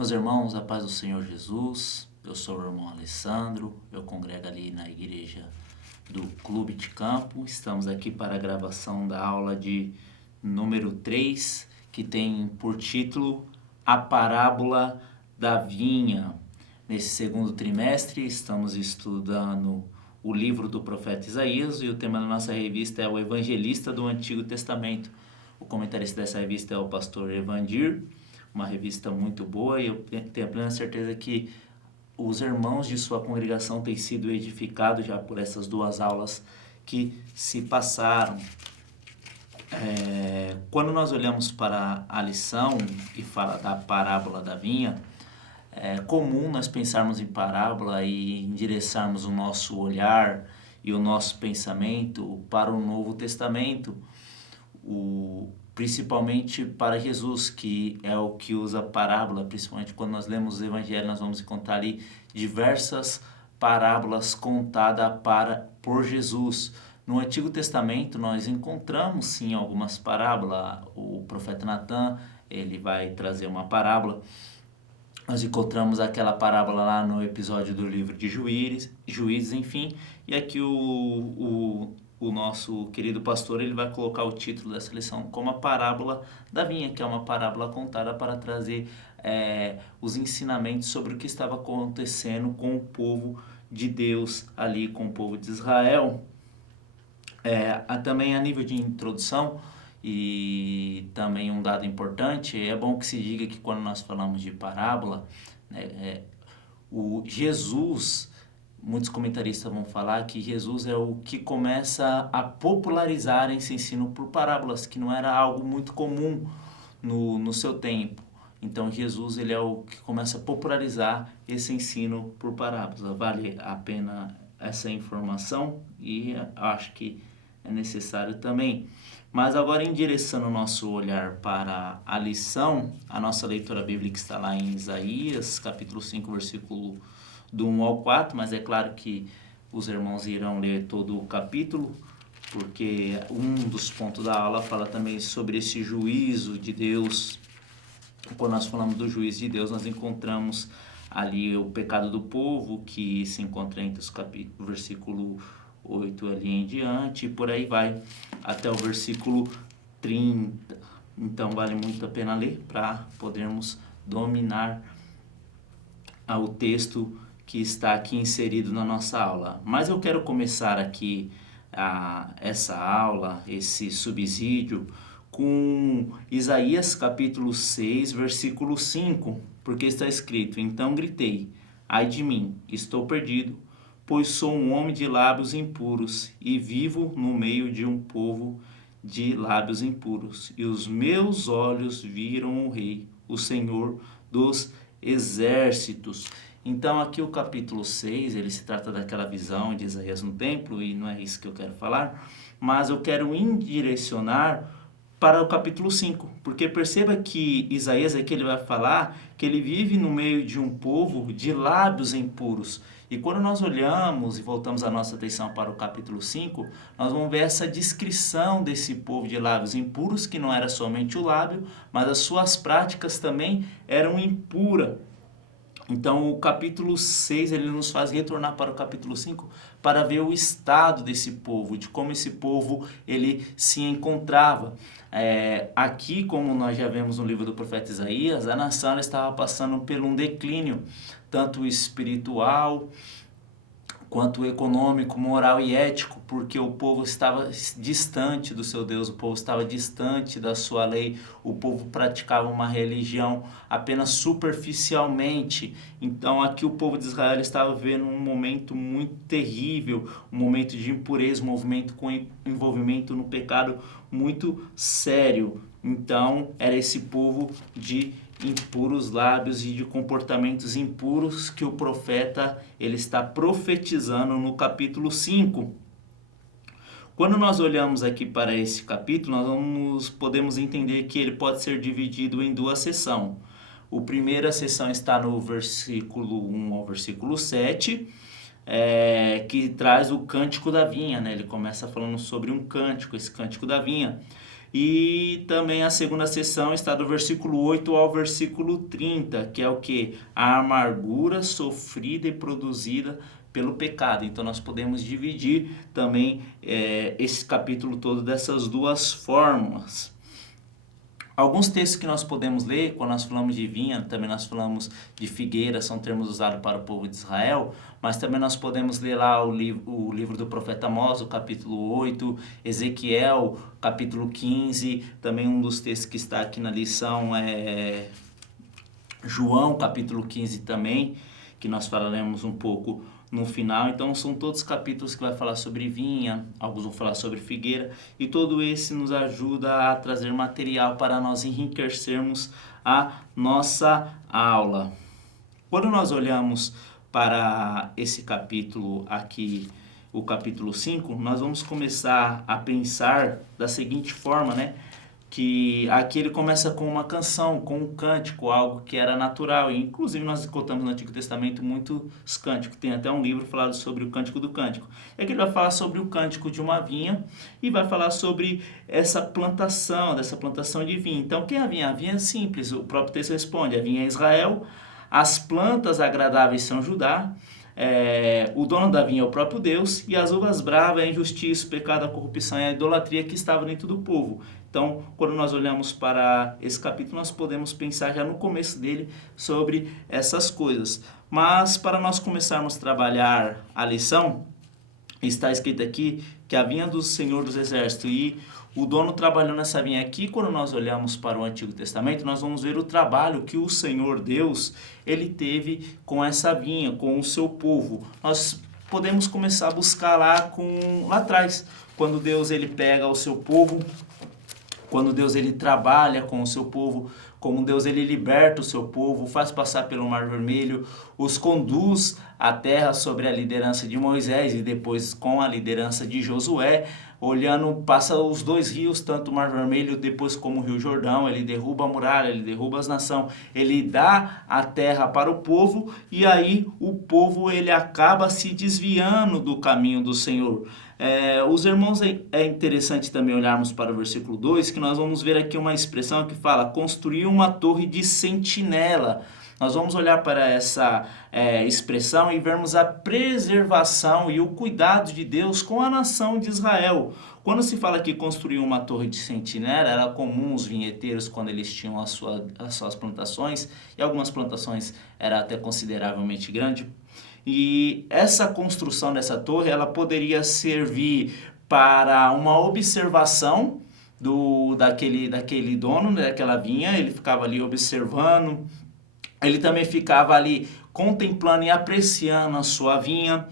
Meus irmãos, a paz do Senhor Jesus, eu sou o irmão Alessandro, eu congrego ali na igreja do Clube de Campo. Estamos aqui para a gravação da aula de número 3, que tem por título A Parábola da Vinha. Nesse segundo trimestre, estamos estudando o livro do profeta Isaías e o tema da nossa revista é o Evangelista do Antigo Testamento. O comentarista dessa revista é o pastor Evandir, uma revista muito boa, e eu tenho a plena certeza que os irmãos de sua congregação têm sido edificados já por essas duas aulas que se passaram. Quando nós olhamos para a lição e fala da parábola da vinha, é comum nós pensarmos em parábola e endereçarmos o nosso olhar e o nosso pensamento para o Novo Testamento, principalmente para Jesus, que é o que usa parábola. Principalmente quando nós lemos os evangelhos, nós vamos encontrar ali diversas parábolas contadas por Jesus. No Antigo Testamento nós encontramos sim algumas parábolas. O profeta Natan, ele vai trazer uma parábola. Nós encontramos aquela parábola lá no episódio do livro de Juízes, enfim. E aqui o nosso querido pastor, ele vai colocar o título dessa lição como a parábola da vinha, que é uma parábola contada para trazer os ensinamentos sobre o que estava acontecendo com o povo de Deus ali, com o povo de Israel. Também a nível de introdução, e também um dado importante, é bom que se diga que quando nós falamos de parábola, o Jesus, muitos comentaristas vão falar que Jesus é o que começa a popularizar esse ensino por parábolas, que não era algo muito comum no seu tempo. Então Jesus, ele é o que começa a popularizar esse ensino por parábolas. Vale a pena essa informação e acho que é necessário também. Mas agora, endereçando o nosso olhar para a lição, a nossa leitura bíblica está lá em Isaías, capítulo 5, versículo do 1 ao 4, mas é claro que os irmãos irão ler todo o capítulo, porque um dos pontos da aula fala também sobre esse juízo de Deus. Quando nós falamos do juízo de Deus, nós encontramos ali o pecado do povo, que se encontra entre os versículo 8 ali em diante, e por aí vai até o versículo 30. Então vale muito a pena ler para podermos dominar o texto que está aqui inserido na nossa aula. Mas eu quero começar aqui essa aula, esse subsídio, com Isaías capítulo 6, versículo 5, porque está escrito: Então gritei, ai de mim, estou perdido, pois sou um homem de lábios impuros e vivo no meio de um povo de lábios impuros. E os meus olhos viram o Rei, o Senhor dos exércitos. Então aqui o capítulo 6, ele se trata daquela visão de Isaías no templo, e não é isso que eu quero falar, mas eu quero indirecionar para o capítulo 5, porque perceba que Isaías aqui ele vai falar que ele vive no meio de um povo de lábios impuros. E quando nós olhamos e voltamos a nossa atenção para o capítulo 5, nós vamos ver essa descrição desse povo de lábios impuros, que não era somente o lábio, mas as suas práticas também eram impuras. Então o capítulo 6 ele nos faz retornar para o capítulo 5 para ver o estado desse povo, de como esse povo ele se encontrava. Aqui, como nós já vemos no livro do profeta Isaías, a nação estava passando por um declínio, tanto espiritual quanto econômico, moral e ético, porque o povo estava distante do seu Deus, o povo estava distante da sua lei, o povo praticava uma religião apenas superficialmente. Então aqui o povo de Israel estava vivendo um momento muito terrível, um momento de impureza, um movimento com envolvimento no pecado muito sério. Então era esse povo de impuros lábios e de comportamentos impuros que o profeta ele está profetizando no capítulo 5. Quando nós olhamos aqui para esse capítulo, nós podemos entender que ele pode ser dividido em duas seções. A primeira seção está no versículo 1 ao versículo 7, que traz o cântico da vinha, né? Ele começa falando sobre um cântico, esse cântico da vinha. E também a segunda seção está do versículo 8 ao versículo 30, que é o que? A amargura sofrida e produzida pelo pecado. Então nós podemos dividir também esse capítulo todo dessas duas formas. Alguns textos que nós podemos ler, quando nós falamos de vinha, também nós falamos de figueira, são termos usados para o povo de Israel, mas também nós podemos ler lá o livro do profeta Amós, o capítulo 8, Ezequiel, capítulo 15, também um dos textos que está aqui na lição é João, capítulo 15 também, que nós falaremos um pouco no final. Então são todos capítulos que vai falar sobre vinha, alguns vão falar sobre figueira, e todo esse nos ajuda a trazer material para nós enriquecermos a nossa aula. Quando nós olhamos para esse capítulo aqui, o capítulo 5, nós vamos começar a pensar da seguinte forma, né? Que aqui ele começa com uma canção, com um cântico, algo que era natural. E, inclusive nós contamos no Antigo Testamento muitos cânticos, tem até um livro falado sobre o Cântico do Cântico. E aqui ele vai falar sobre o cântico de uma vinha e vai falar sobre essa plantação, dessa plantação de vinha. Então, quem é a vinha? A vinha é simples, o próprio texto responde, a vinha é Israel, as plantas agradáveis são Judá, o dono da vinha é o próprio Deus, e as uvas bravas é a injustiça, o pecado, a corrupção e a idolatria que estava dentro do povo. Então, quando nós olhamos para esse capítulo, nós podemos pensar já no começo dele sobre essas coisas. Mas, para nós começarmos a trabalhar a lição, está escrito aqui que a vinha do Senhor dos Exércitos, e o dono trabalhou nessa vinha aqui. Quando nós olhamos para o Antigo Testamento, nós vamos ver o trabalho que o Senhor Deus, ele teve com essa vinha, com o seu povo. Nós podemos começar a buscar lá atrás, quando Deus ele pega o seu povo, quando Deus ele trabalha com o seu povo, como Deus ele liberta o seu povo, faz passar pelo Mar Vermelho, os conduz à terra sobre a liderança de Moisés e depois com a liderança de Josué, passa os dois rios, tanto o Mar Vermelho depois como o Rio Jordão, ele derruba a muralha, ele derruba as nações, ele dá a terra para o povo, e aí o povo ele acaba se desviando do caminho do Senhor. Os irmãos, é interessante também olharmos para o versículo 2, que nós vamos ver aqui uma expressão que fala, construir uma torre de sentinela. Nós vamos olhar para essa expressão e vermos a preservação e o cuidado de Deus com a nação de Israel. Quando se fala que construir uma torre de sentinela, era comum os vinheteiros, quando eles tinham as suas plantações, e algumas plantações era até consideravelmente grande. E essa construção dessa torre, ela poderia servir para uma observação daquele dono, daquela vinha. Ele ficava ali observando, ele também ficava ali contemplando e apreciando a sua vinha.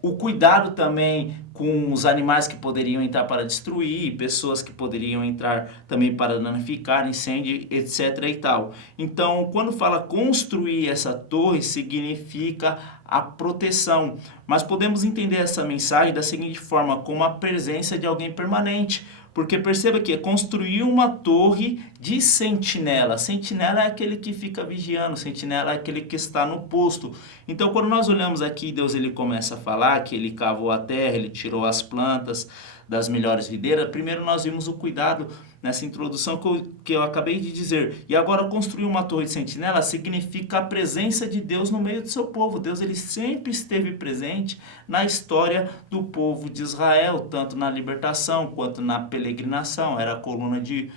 O cuidado também com os animais que poderiam entrar para destruir, pessoas que poderiam entrar também para danificar, incêndio, etc. e tal. Então, quando fala construir essa torre, significa a proteção. Mas podemos entender essa mensagem da seguinte forma, como a presença de alguém permanente. Porque perceba que é construir uma torre de sentinela. Sentinela é aquele que fica vigiando, sentinela é aquele que está no posto. Então, quando nós olhamos aqui, Deus ele começa a falar que ele cavou a terra, ele tirou as plantas das melhores videiras. Primeiro nós vimos o cuidado nessa introdução que eu acabei de dizer. E agora construir uma torre de sentinela significa a presença de Deus no meio do seu povo. Deus ele sempre esteve presente na história do povo de Israel, tanto na libertação quanto na peregrinação. Era a coluna de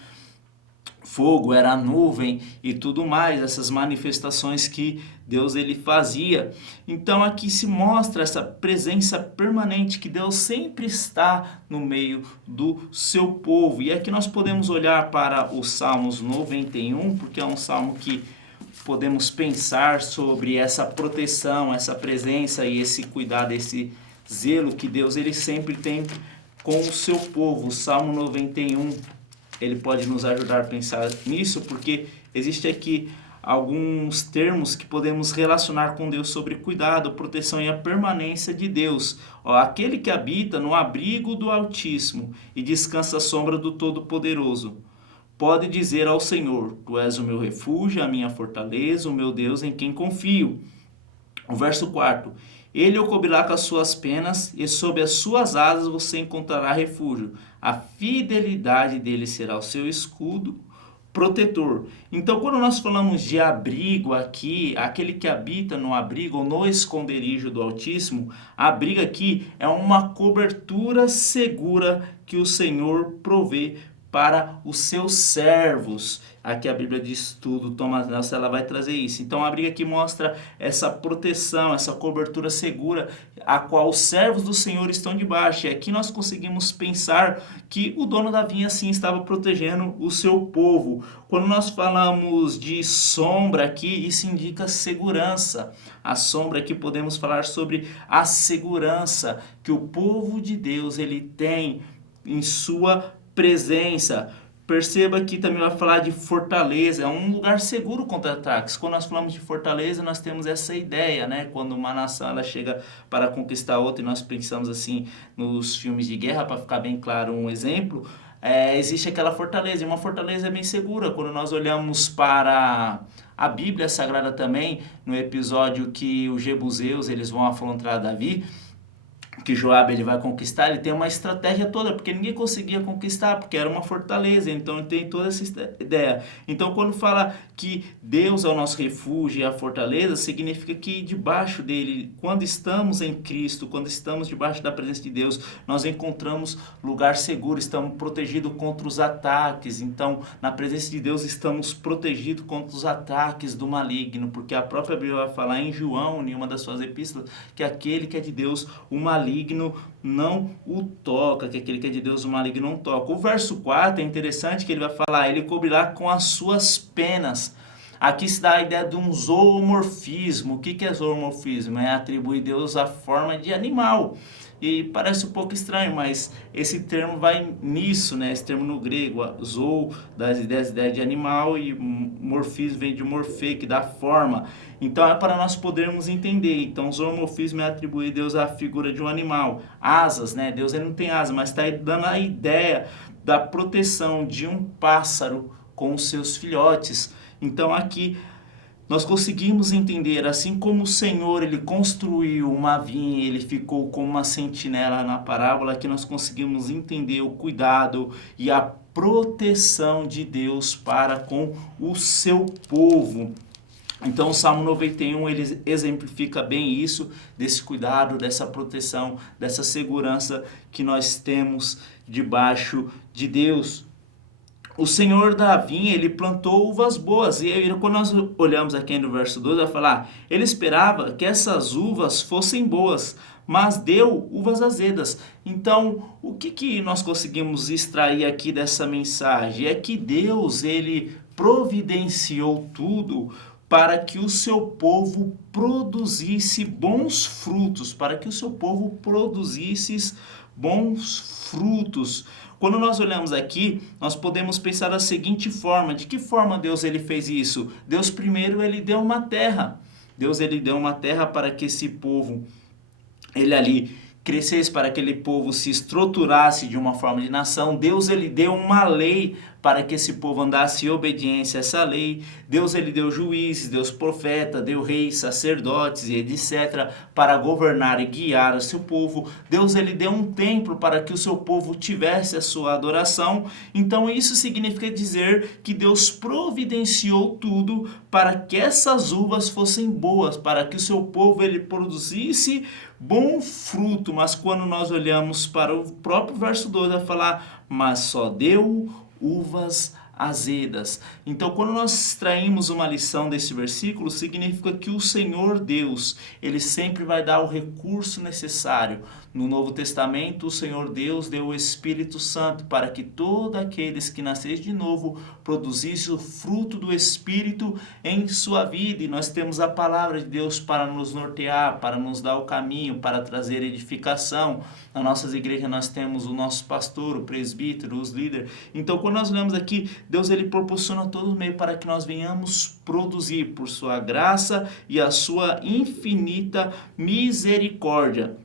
fogo, era a nuvem e tudo mais, essas manifestações que Deus ele fazia. Então aqui se mostra essa presença permanente, que Deus sempre está no meio do seu povo. E aqui nós podemos olhar para os Salmos 91, porque é um salmo que podemos pensar sobre essa proteção, essa presença e esse cuidado, esse zelo que Deus ele sempre tem com o seu povo. O Salmo 91, ele pode nos ajudar a pensar nisso, porque existe aqui alguns termos que podemos relacionar com Deus sobre cuidado, proteção e a permanência de Deus. Aquele que habita no abrigo do Altíssimo e descansa à sombra do Todo-Poderoso, pode dizer ao Senhor, tu és o meu refúgio, a minha fortaleza, o meu Deus em quem confio. O verso 4, Ele o cobrirá com as suas penas e sob as suas asas você encontrará refúgio. A fidelidade dele será o seu escudo protetor. Então, quando nós falamos de abrigo aqui, aquele que habita no abrigo ou no esconderijo do Altíssimo, abrigo aqui é uma cobertura segura que o Senhor provê para os seus servos. Aqui a Bíblia diz tudo, Thomas Nelson, ela vai trazer isso. Então a briga aqui mostra essa proteção, essa cobertura segura a qual os servos do Senhor estão debaixo. E aqui nós conseguimos pensar que o dono da vinha sim estava protegendo o seu povo. Quando nós falamos de sombra aqui, isso indica segurança. A sombra aqui podemos falar sobre a segurança que o povo de Deus ele tem em sua presença. Perceba que também vai falar de fortaleza, é um lugar seguro contra ataques. Quando nós falamos de fortaleza, nós temos essa ideia, né? Quando uma nação ela chega para conquistar outra, e nós pensamos assim nos filmes de guerra, para ficar bem claro um exemplo, existe aquela fortaleza, e uma fortaleza é bem segura. Quando nós olhamos para a Bíblia Sagrada também, no episódio que os jebuseus eles vão afrontar Davi, que Joabe ele vai conquistar, ele tem uma estratégia toda, porque ninguém conseguia conquistar, porque era uma fortaleza, então ele tem toda essa ideia. Então quando fala que Deus é o nosso refúgio e a fortaleza, significa que debaixo dele, quando estamos em Cristo, quando estamos debaixo da presença de Deus, nós encontramos lugar seguro, estamos protegidos contra os ataques. Então na presença de Deus estamos protegidos contra os ataques do maligno, porque a própria Bíblia vai falar em João, em uma das suas epístolas, que aquele que é de Deus, o maligno não o toca, que aquele que é de Deus o maligno não toca. O verso 4 é interessante que ele vai falar, ele cobrirá com as suas penas. Aqui se dá a ideia de um zoomorfismo. O que é zoomorfismo? É atribuir a Deus a forma de animal. E parece um pouco estranho, mas esse termo vai nisso, né? Esse termo no grego, zoou, das ideias de animal, e morfismo vem de morfê, que dá forma. Então é para nós podermos entender. Então zoomorfismo é atribuir a Deus a figura de um animal. Asas, né? Deus ele não tem asas, mas está dando a ideia da proteção de um pássaro com os seus filhotes. Então aqui nós conseguimos entender, assim como o Senhor ele construiu uma vinha, ele ficou como uma sentinela na parábola, que nós conseguimos entender o cuidado e a proteção de Deus para com o seu povo. Então o Salmo 91 ele exemplifica bem isso, desse cuidado, dessa proteção, dessa segurança que nós temos debaixo de Deus. O Senhor da vinha, ele plantou uvas boas. E aí, quando nós olhamos aqui no verso 12, vai falar, ele esperava que essas uvas fossem boas, mas deu uvas azedas. Então, o que nós conseguimos extrair aqui dessa mensagem? É que Deus, ele providenciou tudo para que o seu povo produzisse bons frutos, para que o seu povo produzisse bons frutos. Quando nós olhamos aqui, nós podemos pensar da seguinte forma, de que forma Deus ele fez isso? Deus primeiro ele deu uma terra. Deus ele deu uma terra para que esse povo ele ali crescesse, para que aquele povo se estruturasse de uma forma de nação. Deus ele deu uma lei para que esse povo andasse em obediência a essa lei. Deus ele deu juízes, deu profeta, deu reis, sacerdotes e etc. para governar e guiar o seu povo. Deus ele deu um templo para que o seu povo tivesse a sua adoração. Então isso significa dizer que Deus providenciou tudo para que essas uvas fossem boas, para que o seu povo ele produzisse bom fruto. Mas quando nós olhamos para o próprio verso 2, vai falar, mas só deu uvas azedas. Então, quando nós extraímos uma lição desse versículo, significa que o Senhor Deus, ele sempre vai dar o recurso necessário. No Novo Testamento, o Senhor Deus deu o Espírito Santo para que todos aqueles que nascessem de novo produzissem o fruto do Espírito em sua vida. E nós temos a palavra de Deus para nos nortear, para nos dar o caminho, para trazer edificação. Nas nossas igrejas nós temos o nosso pastor, o presbítero, os líderes. Então, quando nós olhamos aqui, Deus ele proporciona todo o meio para que nós venhamos produzir por sua graça e a sua infinita misericórdia.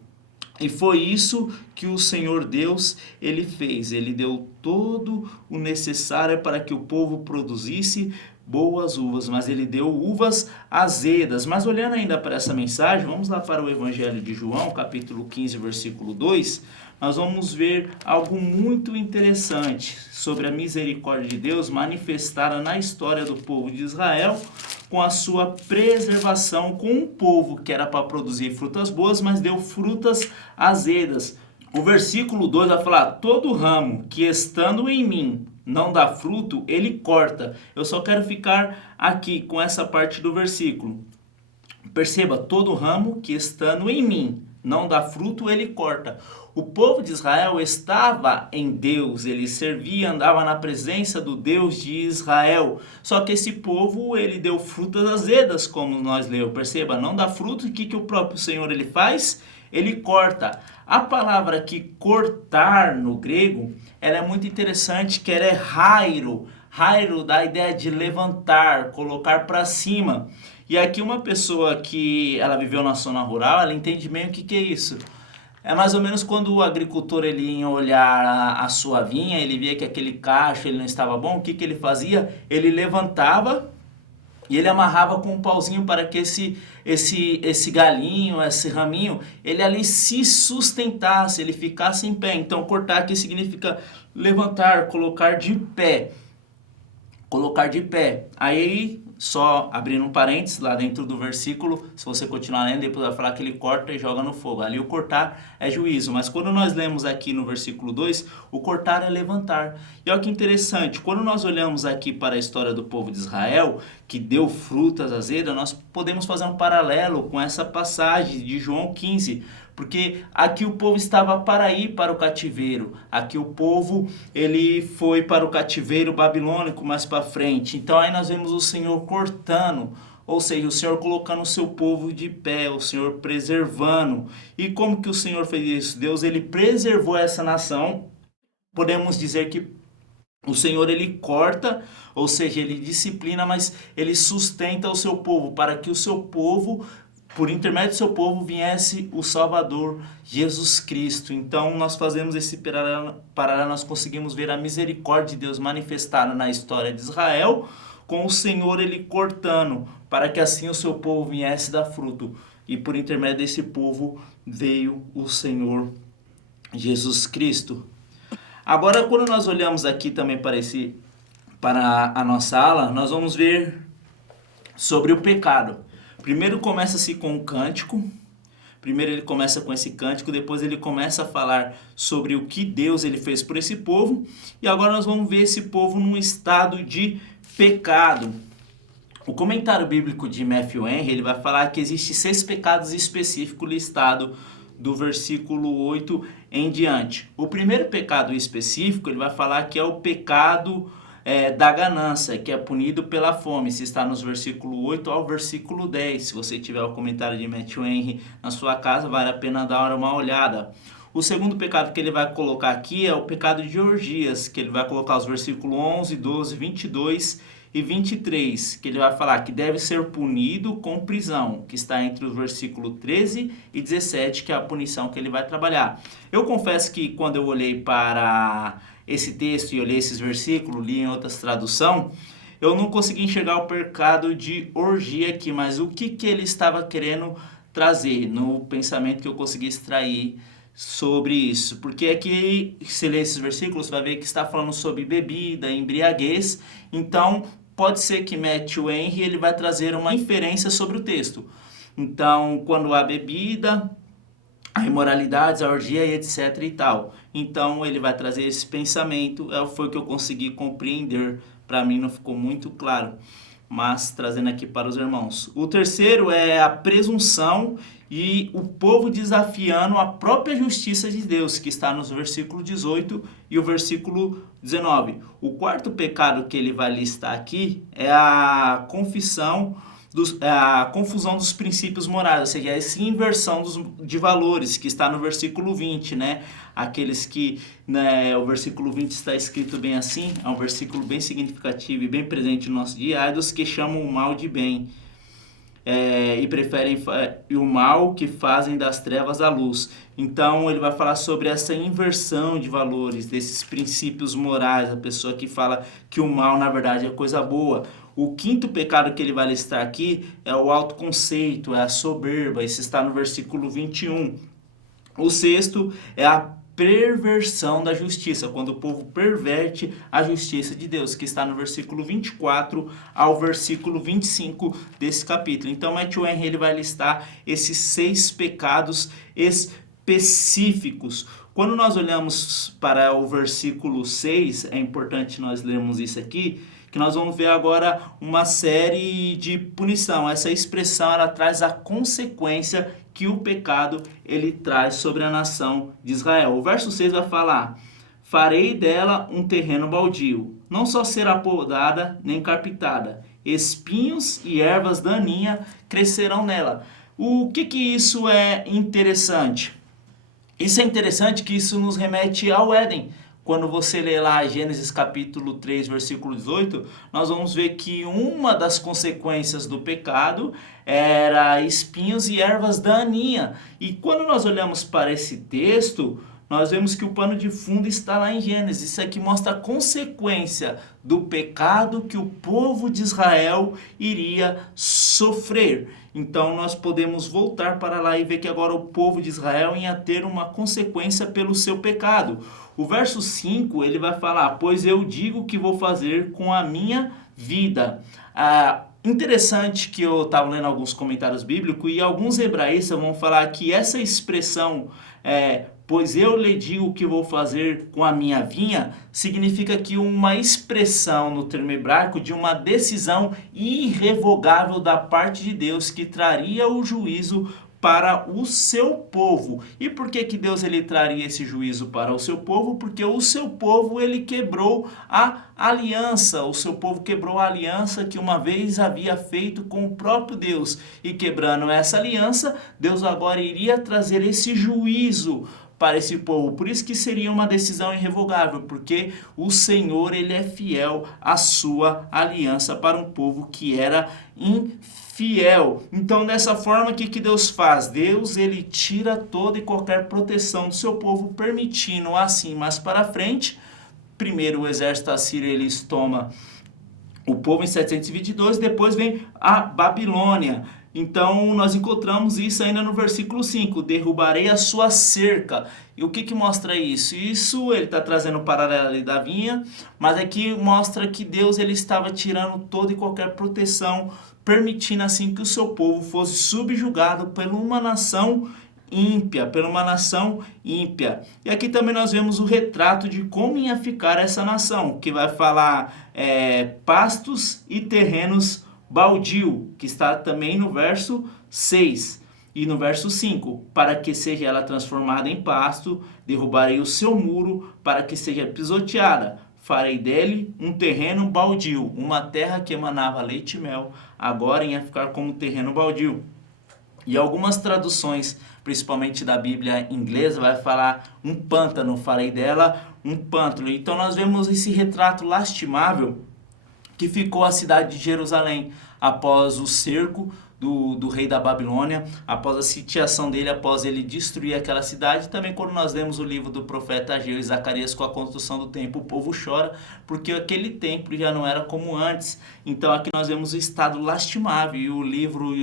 E foi isso que o Senhor Deus ele fez. Ele deu todo o necessário para que o povo produzisse boas uvas, mas ele deu uvas azedas. Mas olhando ainda para essa mensagem, vamos lá para o Evangelho de João, capítulo 15, versículo 2, nós vamos ver algo muito interessante sobre a misericórdia de Deus manifestada na história do povo de Israel, com a sua preservação com um povo que era para produzir frutas boas, mas deu frutas azedas. O versículo 2 vai falar: todo ramo que estando em mim não dá fruto, ele corta. Eu só quero ficar aqui com essa parte do versículo. Perceba, todo ramo que estando em mim não dá fruto, ele corta. O povo de Israel estava em Deus, ele servia, andava na presença do Deus de Israel. Só que esse povo, ele deu frutas azedas, como nós lemos. Perceba, não dá fruto, o que o próprio Senhor ele faz? Ele corta. A palavra que cortar no grego, ela é muito interessante, que ela é rairo. Rairo dá a ideia de levantar, colocar para cima. E aqui uma pessoa que ela viveu na zona rural, ela entende bem o que é isso. É mais ou menos quando o agricultor ele ia olhar a sua vinha, ele via que aquele cacho ele não estava bom, o que ele fazia? Ele levantava e ele amarrava com um pauzinho para que esse galinho, esse raminho, ele ali se sustentasse, ele ficasse em pé. Então cortar aqui significa levantar, colocar de pé. Colocar de pé. Aí, só abrindo um parênteses lá dentro do versículo, se você continuar lendo, depois vai falar que ele corta e joga no fogo. Ali o cortar é juízo, mas quando nós lemos aqui no versículo 2, o cortar é levantar. E olha que interessante, quando nós olhamos aqui para a história do povo de Israel, que deu frutas azedas, nós podemos fazer um paralelo com essa passagem de João 15, porque aqui o povo estava para ir para o cativeiro. Aqui o povo ele foi para o cativeiro babilônico mais para frente. Então aí nós vemos o Senhor cortando, ou seja, o Senhor colocando o seu povo de pé, o Senhor preservando. E como que o Senhor fez isso? Deus ele preservou essa nação. Podemos dizer que o Senhor ele corta, ou seja, ele disciplina, mas ele sustenta o seu povo para que o seu povo, por intermédio do seu povo, viesse o Salvador, Jesus Cristo. Então, nós fazemos esse paralelo, nós conseguimos ver a misericórdia de Deus manifestada na história de Israel, com o Senhor ele cortando, para que assim o seu povo viesse dar fruto. E por intermédio desse povo veio o Senhor Jesus Cristo. Agora, quando nós olhamos aqui também para a nossa ala, nós vamos ver sobre o pecado. Primeiro começa-se com um cântico, primeiro ele começa com esse cântico, depois ele começa a falar sobre o que Deus ele fez por esse povo, e agora nós vamos ver esse povo num estado de pecado. O comentário bíblico de Matthew Henry, ele vai falar que existem 6 pecados específicos listados do versículo 8 em diante. O primeiro pecado específico, ele vai falar que é o pecado da ganância, que é punido pela fome. Se está nos versículo 8 ao versículo 10. Se você tiver o comentário de Matthew Henry na sua casa, vale a pena dar uma olhada. O segundo pecado que ele vai colocar aqui é o pecado de orgias, que ele vai colocar os versículos 11, 12, 22 e 23, que ele vai falar que deve ser punido com prisão, que está entre os versículos 13 e 17, que é a punição que ele vai trabalhar. Eu confesso que quando eu olhei para esse texto e olhei esses versículos, li em outras traduções, eu não consegui enxergar o pecado de orgia aqui, mas o que ele estava querendo trazer no pensamento que eu consegui extrair sobre isso. Porque aqui, se ler esses versículos, você vai ver que está falando sobre bebida, embriaguez. Então, pode ser que Matthew Henry ele vai trazer uma inferência sobre o texto. Então, quando há bebida, a imoralidade, a orgia e etc e tal. Então, ele vai trazer esse pensamento. Foi o que eu consegui compreender. Para mim não ficou muito claro, mas trazendo aqui para os irmãos. O terceiro é a presunção e o povo desafiando a própria justiça de Deus, que está nos versículos 18 e o versículo 19. O quarto pecado que ele vai listar aqui é a confusão dos princípios morais, ou seja, essa inversão de valores, que está no versículo 20, né? Aqueles que, né, o versículo 20 está escrito bem assim, é um versículo bem significativo e bem presente no nosso dia, dos que chamam o mal de bem, e preferem o mal que fazem das trevas à luz. Então ele vai falar sobre essa inversão de valores, desses princípios morais, a pessoa que fala que o mal na verdade é coisa boa. O quinto pecado que ele vai listar aqui é o autoconceito, é a soberba. Isso está no versículo 21. O sexto é a perversão da justiça, quando o povo perverte a justiça de Deus, que está no versículo 24 ao versículo 25 desse capítulo. Então, Matthew Henry ele vai listar esses 6 pecados específicos. Quando nós olhamos para o versículo 6, é importante nós lermos isso aqui, que nós vamos ver agora uma série de punição. Essa expressão ela traz a consequência que o pecado ele traz sobre a nação de Israel. O verso 6 vai falar: farei dela um terreno baldio, não só será podada nem carpitada, espinhos e ervas daninhas crescerão nela. O que isso é interessante? Isso é interessante que isso nos remete ao Éden. Quando você lê lá Gênesis capítulo 3, versículo 18, nós vamos ver que uma das consequências do pecado era espinhos e ervas daninhas. E quando nós olhamos para esse texto, nós vemos que o pano de fundo está lá em Gênesis. Isso aqui mostra a consequência do pecado que o povo de Israel iria sofrer. Então nós podemos voltar para lá e ver que agora o povo de Israel ia ter uma consequência pelo seu pecado. O verso 5 ele vai falar: pois eu digo que vou fazer com a minha vida. Interessante que eu estava lendo alguns comentários bíblicos e alguns hebraístas vão falar que essa expressão pois eu lhe digo o que vou fazer com a minha vinha, significa que uma expressão no termo hebraico de uma decisão irrevogável da parte de Deus que traria o juízo para o seu povo. E por que Deus ele traria esse juízo para o seu povo? Porque o seu povo ele quebrou a aliança, o seu povo quebrou a aliança que uma vez havia feito com o próprio Deus. E quebrando essa aliança, Deus agora iria trazer esse juízo para esse povo. Por isso que seria uma decisão irrevogável, porque o Senhor ele é fiel à sua aliança para um povo que era infiel. Então, dessa forma, o que Deus faz? Deus ele tira toda e qualquer proteção do seu povo, permitindo assim, mais para frente, primeiro o exército assírio eles toma o povo em 722, depois vem a Babilônia. Então, nós encontramos isso ainda no versículo 5, derrubarei a sua cerca. E o que mostra isso? Isso, ele está trazendo o paralelo ali da vinha, mas aqui mostra que Deus ele estava tirando toda e qualquer proteção, permitindo assim que o seu povo fosse subjugado por uma nação ímpia, E aqui também nós vemos o retrato de como ia ficar essa nação, que vai falar pastos e terrenos baldio, que está também no verso 6 e no verso 5, para que seja ela transformada em pasto, derrubarei o seu muro para que seja pisoteada, farei dele um terreno baldio, uma terra que emanava leite e mel, agora ia ficar como terreno baldio. E algumas traduções, principalmente da Bíblia inglesa, vai falar um pântano, farei dela um pântano. Então nós vemos esse retrato lastimável que ficou a cidade de Jerusalém após o cerco do rei da Babilônia, após a sitiação dele, após ele destruir aquela cidade. Também quando nós lemos o livro do profeta Ageu e Zacarias com a construção do templo, o povo chora porque aquele templo já não era como antes. Então aqui nós vemos o estado lastimável. E o livro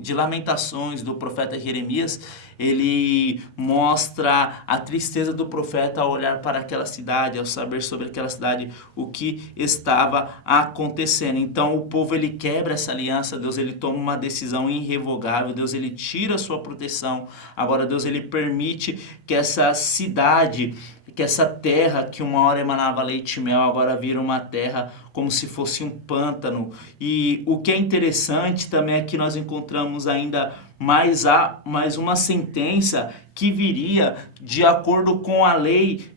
de Lamentações do profeta Jeremias, ele mostra a tristeza do profeta ao olhar para aquela cidade, ao saber sobre aquela cidade o que estava acontecendo. Então o povo ele quebra essa aliança, Deus ele toma uma decisão irrevogável, Deus ele tira a sua proteção. Agora Deus ele permite que essa cidade, que essa terra que uma hora emanava leite e mel, agora vira uma terra como se fosse um pântano. E o que é interessante também é que nós encontramos ainda mais uma sentença que viria de acordo com a lei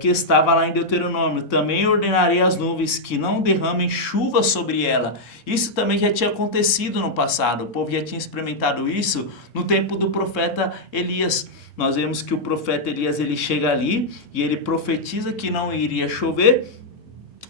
que estava lá em Deuteronômio. Também ordenarei as nuvens que não derramem chuva sobre ela. Isso também já tinha acontecido no passado. O povo já tinha experimentado isso no tempo do profeta Elias. Nós vemos que o profeta Elias ele chega ali e ele profetiza que não iria chover.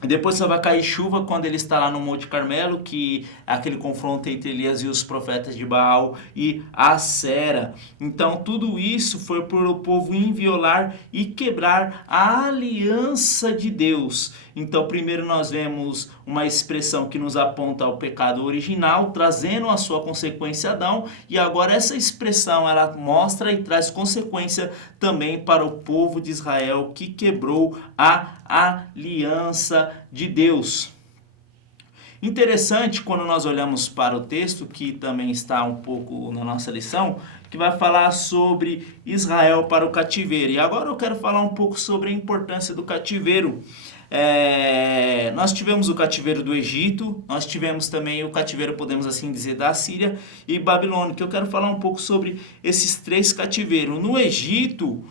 Depois só vai cair chuva quando ele está lá no Monte Carmelo, que é aquele confronto entre Elias e os profetas de Baal e Acera. Então tudo isso foi por o povo inviolar e quebrar a aliança de Deus. Então primeiro nós vemos uma expressão que nos aponta ao pecado original, trazendo a sua consequência Adão, e agora essa expressão ela mostra e traz consequência também para o povo de Israel que quebrou a aliança de Deus. Interessante quando nós olhamos para o texto, que também está um pouco na nossa lição, que vai falar sobre Israel para o cativeiro. E agora eu quero falar um pouco sobre a importância do cativeiro. Nós tivemos o cativeiro do Egito, nós tivemos também o cativeiro, podemos assim dizer, da Síria e Babilônia, que eu quero falar um pouco sobre esses três cativeiros. No Egito,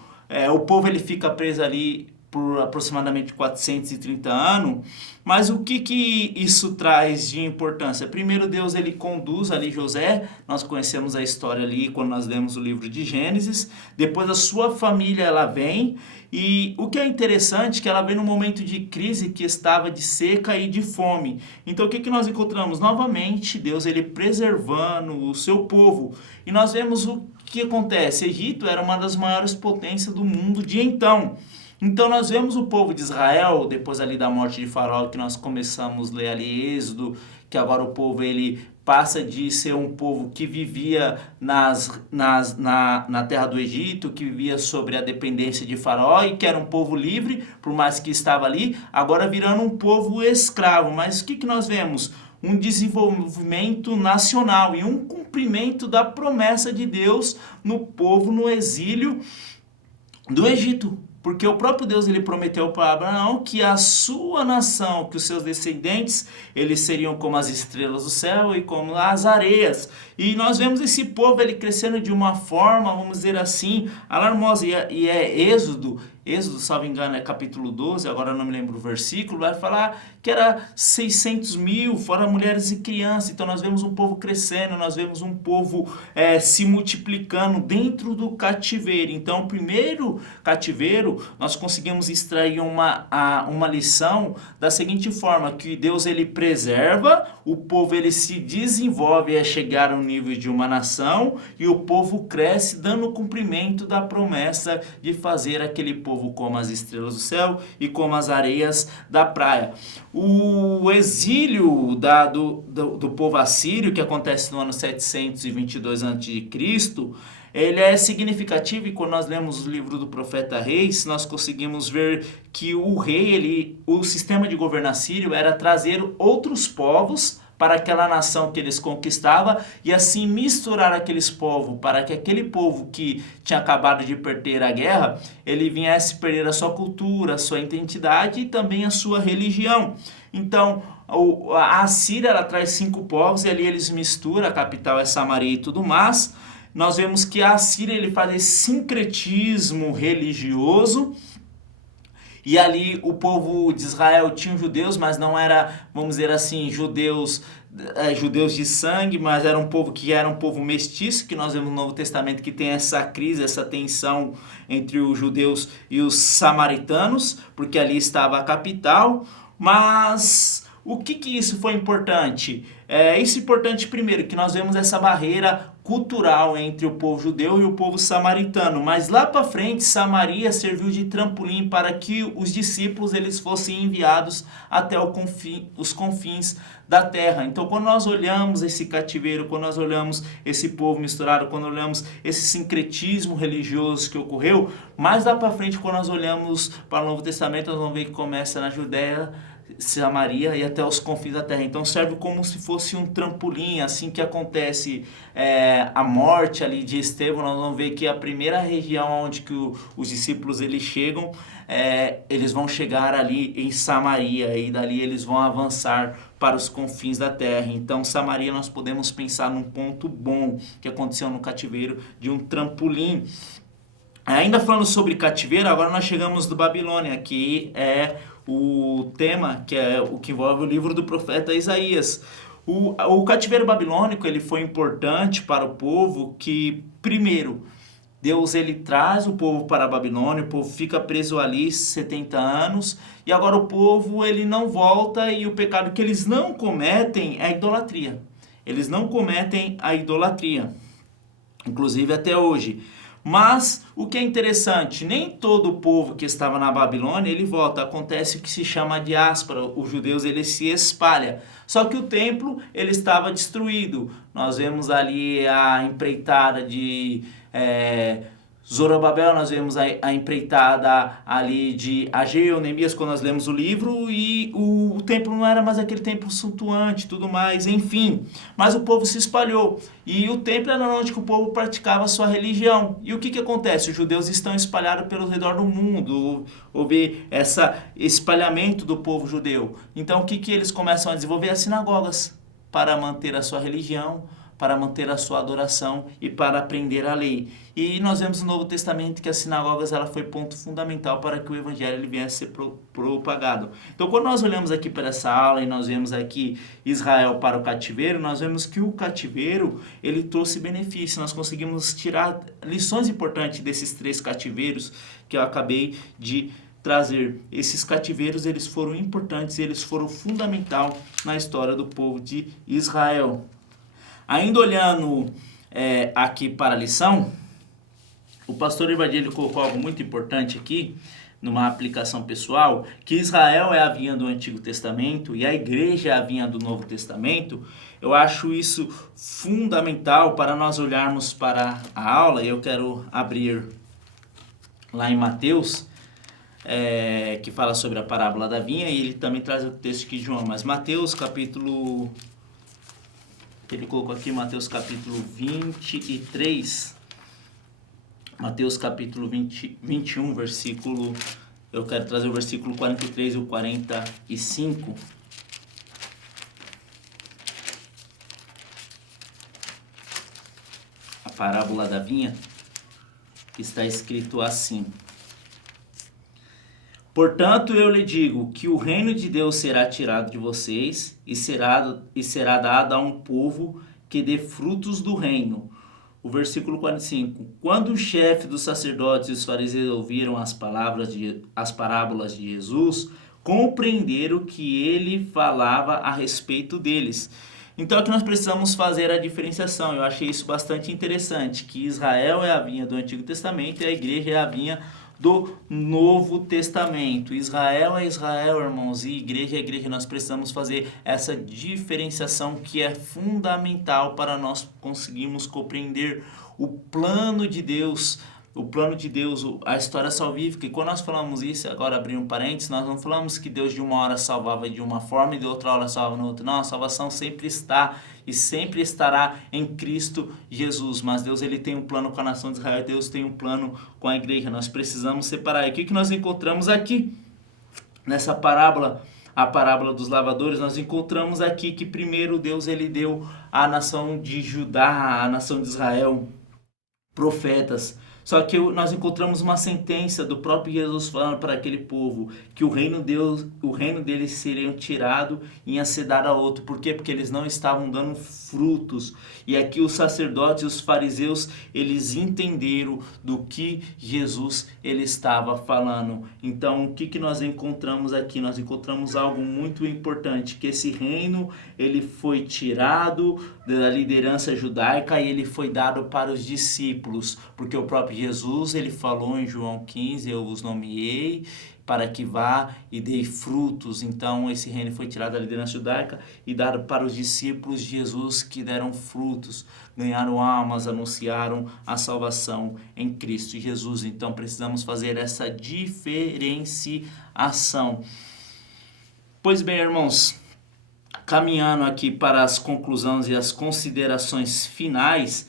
o povo ele fica preso ali por aproximadamente 430 anos, mas o que isso traz de importância? Primeiro, Deus ele conduz ali José, nós conhecemos a história ali quando nós lemos o livro de Gênesis, depois a sua família ela vem, e o que é interessante é que ela vem num momento de crise que estava de seca e de fome. Então o que nós encontramos? Novamente, Deus ele preservando o seu povo, e nós vemos o que acontece. Egito era uma das maiores potências do mundo de então. Então nós vemos o povo de Israel, depois ali da morte de Faraó, que nós começamos a ler ali Êxodo, que agora o povo ele passa de ser um povo que vivia na terra do Egito, que vivia sobre a dependência de Faraó e que era um povo livre, por mais que estava ali, agora virando um povo escravo. Mas o que nós vemos? Um desenvolvimento nacional e um cumprimento da promessa de Deus no povo no exílio do Egito. Porque o próprio Deus ele prometeu para Abraão que a sua nação, que os seus descendentes, eles seriam como as estrelas do céu e como as areias. E nós vemos esse povo ele crescendo de uma forma, vamos dizer assim, alarmosa. E é Êxodo, salvo engano, é capítulo 12, agora eu não me lembro o versículo, vai falar que era 600 mil, fora mulheres e crianças. Então nós vemos um povo crescendo, nós vemos um povo se multiplicando dentro do cativeiro. Então o primeiro cativeiro, nós conseguimos extrair uma lição da seguinte forma, que Deus ele preserva, o povo ele se desenvolve a chegar ao nível de uma nação e o povo cresce dando cumprimento da promessa de fazer aquele povo como as estrelas do céu e como as areias da praia. O exílio do povo assírio, que acontece no ano 722 a.C., ele é significativo, e quando nós lemos o livro do profeta Reis, nós conseguimos ver que o rei, o sistema de governo assírio era trazer outros povos para aquela nação que eles conquistavam e assim misturar aqueles povos para que aquele povo que tinha acabado de perder a guerra, ele viesse perder a sua cultura, a sua identidade e também a sua religião. Então, a Assíria ela traz 5 povos e ali eles misturam, a capital é Samaria e tudo mais. Nós vemos que a Assíria ele faz esse sincretismo religioso. E ali o povo de Israel tinha judeus, mas não era, vamos dizer assim, judeus de sangue, mas era um povo mestiço, que nós vemos no Novo Testamento que tem essa crise, essa tensão entre os judeus e os samaritanos, porque ali estava a capital. Mas o que isso foi importante? Isso é importante primeiro, que nós vemos essa barreira cultural entre o povo judeu e o povo samaritano, mas lá para frente Samaria serviu de trampolim para que os discípulos eles fossem enviados até os confins da terra. Então quando nós olhamos esse cativeiro, quando nós olhamos esse povo misturado, quando olhamos esse sincretismo religioso que ocorreu, mais lá para frente quando nós olhamos para o Novo Testamento, nós vamos ver que começa na Judéia, Samaria e até os confins da terra. Então serve como se fosse um trampolim. Assim que acontece a morte ali de Estevão, nós vamos ver que a primeira região onde que os discípulos eles chegam, eles vão chegar ali em Samaria e dali eles vão avançar para os confins da terra. Então Samaria nós podemos pensar num ponto bom que aconteceu no cativeiro, de um trampolim. Ainda falando sobre cativeiro, agora nós chegamos do Babilônia, que é o tema, que é o que envolve o livro do profeta Isaías. O cativeiro babilônico ele foi importante para o povo que, primeiro, Deus ele traz o povo para a Babilônia, o povo fica preso ali 70 anos, e agora o povo ele não volta, e o pecado que eles não cometem é a idolatria. Eles não cometem a idolatria, inclusive até hoje. Mas o que é interessante, nem todo o povo que estava na Babilônia ele volta. Acontece o que se chama diáspora. Os judeus ele se espalha. Só que o templo ele estava destruído. Nós vemos ali a empreitada de Zorobabel, nós vemos a empreitada ali de Ageu, Neemias, quando nós lemos o livro, e o templo não era mais aquele templo suntuante, tudo mais, enfim. Mas o povo se espalhou, e o templo era onde que o povo praticava a sua religião. E o que acontece? Os judeus estão espalhados pelo redor do mundo, houve esse espalhamento do povo judeu. Então o que eles começam a desenvolver? As sinagogas, para manter a sua religião, para manter a sua adoração e para aprender a lei. E nós vemos no Novo Testamento que as sinagogas ela foi ponto fundamental para que o evangelho ele viesse a ser propagado. Então, quando nós olhamos aqui para essa aula e nós vemos aqui Israel para o cativeiro, nós vemos que o cativeiro ele trouxe benefícios. Nós conseguimos tirar lições importantes desses 3 cativeiros que eu acabei de trazer. Esses cativeiros eles foram importantes, eles foram fundamental na história do povo de Israel. Ainda olhando aqui para a lição, o pastor Ivadir ele colocou algo muito importante aqui, numa aplicação pessoal, que Israel é a vinha do Antigo Testamento e a igreja é a vinha do Novo Testamento. Eu acho isso fundamental para nós olharmos para a aula, e eu quero abrir lá em Mateus, que fala sobre a parábola da vinha, e ele também traz o texto aqui de João, mas Mateus capítulo... Ele colocou aqui Mateus capítulo 23, Mateus capítulo 21, versículo... Eu quero trazer o versículo 43 e o 45. A parábola da vinha, que está escrito assim: Portanto, eu lhe digo que o reino de Deus será tirado de vocês e será dado a um povo que dê frutos do reino. O versículo 45. Quando o chefe dos sacerdotes e os fariseus ouviram as parábolas de Jesus, compreenderam que ele falava a respeito deles. Então aqui nós precisamos fazer a diferenciação. Eu achei isso bastante interessante, que Israel é a vinha do Antigo Testamento e a igreja é a vinha do Novo Testamento. Israel é Israel, irmãos, e igreja é igreja. Nós precisamos fazer essa diferenciação que é fundamental para nós conseguirmos compreender o plano de Deus, a história salvífica. E quando nós falamos isso, agora abrir um parênteses, nós não falamos que Deus de uma hora salvava de uma forma e de outra hora salvava na outra. Não, a salvação sempre está e sempre estará em Cristo Jesus. Mas Deus ele tem um plano com a nação de Israel, Deus tem um plano com a igreja. Nós precisamos separar. E o que nós encontramos aqui? Nessa parábola, a parábola dos lavadores, nós encontramos aqui que primeiro Deus ele deu à nação de Judá, à nação de Israel, profetas. Só que nós encontramos uma sentença do próprio Jesus falando para aquele povo que o reino deles seria tirado e ia ser dado a outro. Por quê? Porque eles não estavam dando frutos. E aqui os sacerdotes e os fariseus, eles entenderam do que Jesus ele estava falando. Então, o que nós encontramos aqui? Nós encontramos algo muito importante, que esse reino ele foi tirado da liderança judaica e ele foi dado para os discípulos, porque o próprio Jesus ele falou em João 15, eu vos nomeei para que vá e dê frutos. Então esse reino foi tirado da liderança judaica e dado para os discípulos de Jesus que deram frutos, ganharam almas, anunciaram a salvação em Cristo Jesus. Então precisamos fazer essa diferenciação. Pois bem, irmãos, caminhando aqui para as conclusões e as considerações finais,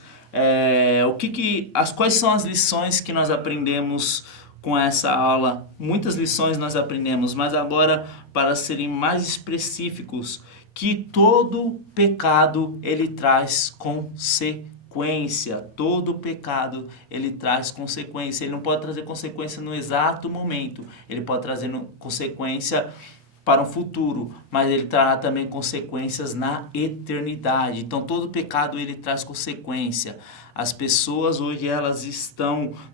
quais são as lições que nós aprendemos com essa aula? Muitas lições nós aprendemos, mas agora, para serem mais específicos, que todo pecado ele traz consequência. Todo pecado ele traz consequência. Ele não pode trazer consequência no exato momento, ele pode trazer consequência para um futuro, mas ele trará também consequências na eternidade. Então todo pecado ele traz consequência. As pessoas hoje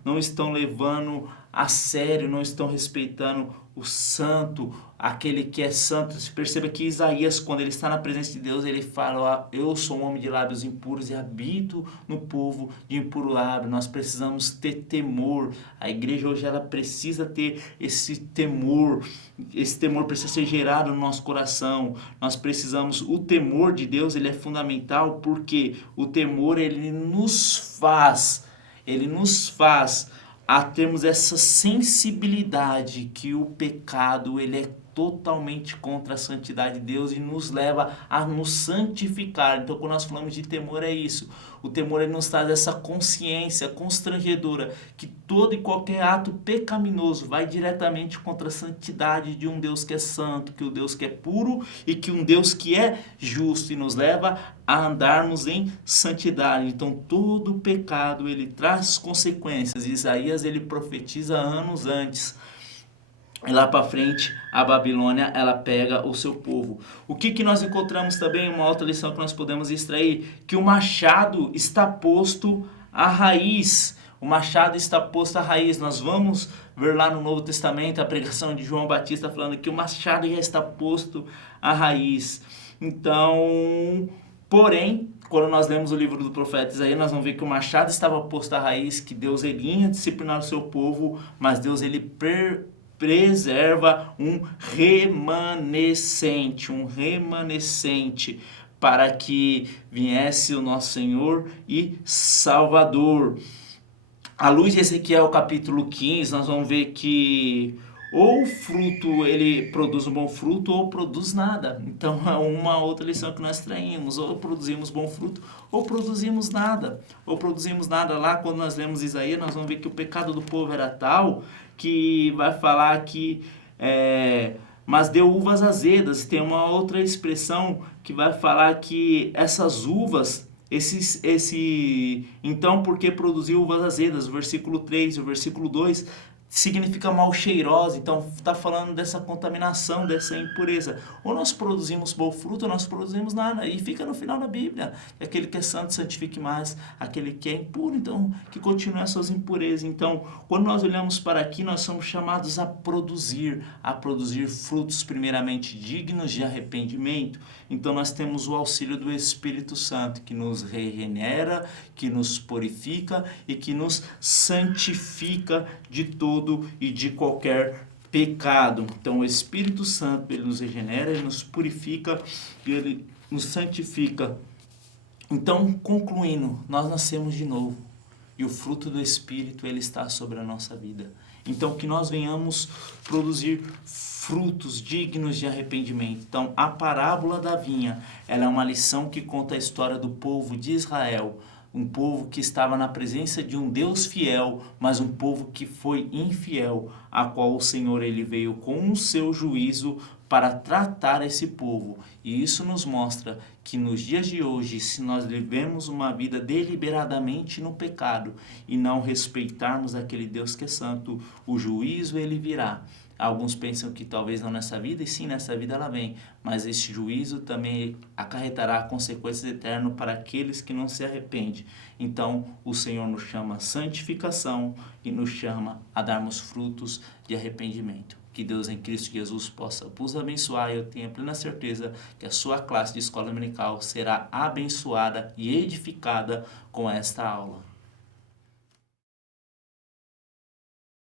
não estão levando a sério, não estão respeitando o santo, aquele que é santo. Se perceba que Isaías, quando ele está na presença de Deus, ele fala: eu sou um homem de lábios impuros e habito no povo de impuro lábio. Nós precisamos ter temor. A igreja hoje ela precisa ter esse temor. Esse temor precisa ser gerado no nosso coração. Nós precisamos, o temor de Deus ele é fundamental, porque o temor ele nos faz a termos essa sensibilidade que o pecado ele é totalmente contra a santidade de Deus e nos leva a nos santificar. Então, quando nós falamos de temor, é isso. O temor ele nos traz essa consciência constrangedora que todo e qualquer ato pecaminoso vai diretamente contra a santidade de um Deus que é santo, que um Deus que é puro e que um Deus que é justo e nos leva a andarmos em santidade. Então, todo pecado ele traz consequências. Isaías ele profetiza anos antes. E lá para frente, a Babilônia, ela pega o seu povo. O que nós encontramos também, uma outra lição que nós podemos extrair? Que o machado está posto à raiz. O machado está posto à raiz. Nós vamos ver lá no Novo Testamento a pregação de João Batista falando que o machado já está posto à raiz. Então, porém, quando nós lemos o livro do profeta Isaías, nós vamos ver que o machado estava posto à raiz, que Deus ele ia disciplinar o seu povo, mas Deus ele preserva um remanescente para que viesse o nosso Senhor e Salvador. À luz de Ezequiel capítulo 15, nós vamos ver que ou o fruto ele produz um bom fruto ou produz nada. Então é uma outra lição que nós traímos: ou produzimos bom fruto ou produzimos nada. Lá quando nós lemos Isaías, nós vamos ver que o pecado do povo era tal que vai falar que mas deu uvas azedas. Tem uma outra expressão que vai falar que essas uvas, então porque produziu uvas azedas, o versículo 3 e o versículo 2 significa mal cheirosa. Então está falando dessa contaminação, dessa impureza. Ou nós produzimos bom fruto ou nós produzimos nada. E fica no final da Bíblia: aquele que é santo santifique mais, aquele que é impuro então que continue as suas impurezas. Então quando nós olhamos para aqui, nós somos chamados a produzir frutos primeiramente dignos de arrependimento. Então nós temos o auxílio do Espírito Santo, que nos regenera, que nos purifica e que nos santifica de todo e de qualquer pecado. Então o Espírito Santo ele nos regenera, ele nos purifica e ele nos santifica. Então, concluindo, nós nascemos de novo e o fruto do Espírito ele está sobre a nossa vida. Então que nós venhamos produzir frutos dignos de arrependimento. Então a parábola da vinha, ela é uma lição que conta a história do povo de Israel, um povo que estava na presença de um Deus fiel, mas um povo que foi infiel, a qual o Senhor ele veio com o seu juízo para tratar esse povo. E isso nos mostra que nos dias de hoje, se nós vivemos uma vida deliberadamente no pecado e não respeitarmos aquele Deus que é santo, o juízo ele virá. Alguns pensam que talvez não nessa vida, e sim, nessa vida ela vem, mas esse juízo também acarretará consequências eternas para aqueles que não se arrependem. Então, o Senhor nos chama a santificação e nos chama a darmos frutos de arrependimento. Que Deus em Cristo Jesus possa vos abençoar, e eu tenho a plena certeza que a sua classe de escola dominical será abençoada e edificada com esta aula.